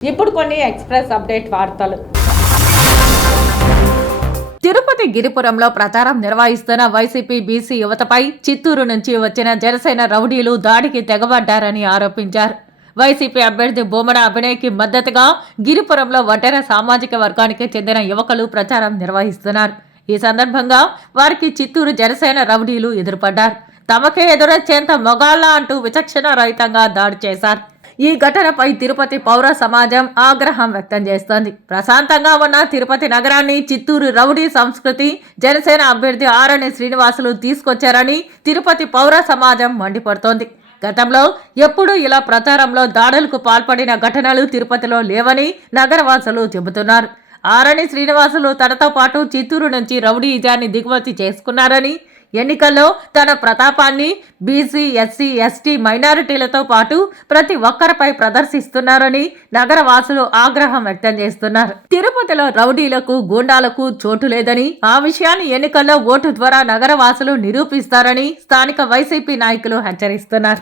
ఇప్పుడు కొన్ని express update వార్తలు. తిరుపతి గిరిపురంలో ప్రచారం నిర్వహిస్తున్న వైసీపీ బీసీ యువతపై చిత్తూరు నుంచి వచ్చిన జనసేన రౌడీలు దాడికి తెగబడ్డారని ఆరోపించారు. వైసీపీ అభ్యర్థి బొమ్మన అభినయ్కి మద్దతుగా గిరిపురంలో ఒంటెర సామాజిక వర్గానికి చెందిన యువకులు ప్రచారం నిర్వహిస్తున్నారు. ఈ సందర్భంగా వారికి చిత్తూరు జనసేన రౌడీలు ఎదురుపడ్డారు. తమకే ఎదురొచ్చేంత మొగాళ్ళ అంటూ విచక్షణ రహితంగా దాడి చేశారు. ఈ ఘటనపై తిరుపతి పౌర సమాజం ఆగ్రహం వ్యక్తం చేస్తోంది. ప్రశాంతంగా ఉన్న తిరుపతి నగరాన్ని చిత్తూరు రౌడీ సంస్కృతి జనసేన అభ్యర్థి ఆరణి శ్రీనివాసులు తీసుకొచ్చారని తిరుపతి పౌర సమాజం మండిపడుతోంది. గతంలో ఎప్పుడూ ఇలా ప్రచారంలో దాడులకు పాల్పడిన ఘటనలు తిరుపతిలో లేవని నగరవాసులు చెబుతున్నారు. ఆరణి శ్రీనివాసులు తనతో పాటు చిత్తూరు నుంచి రౌడీయిజాన్ని దిగుమతి చేసుకున్నారని, ఎన్నికల్లో తన ప్రతాపాన్ని బీసీ, ఎస్సీ, ఎస్టీ మైనారిటీలతో పాటు ప్రతి ఒక్కరిపై ప్రదర్శిస్తున్నారని నగరవాసులు ఆగ్రహం వ్యక్తం చేస్తున్నారు. తిరుపతిలో రౌడీలకు, గూండాలకు చోటు లేదని, ఆ విషయాన్ని ఎన్నికల్లో ఓటు ద్వారా నగరవాసులు నిరూపిస్తారని స్థానిక వైసీపీ నాయకులు హెచ్చరిస్తున్నారు.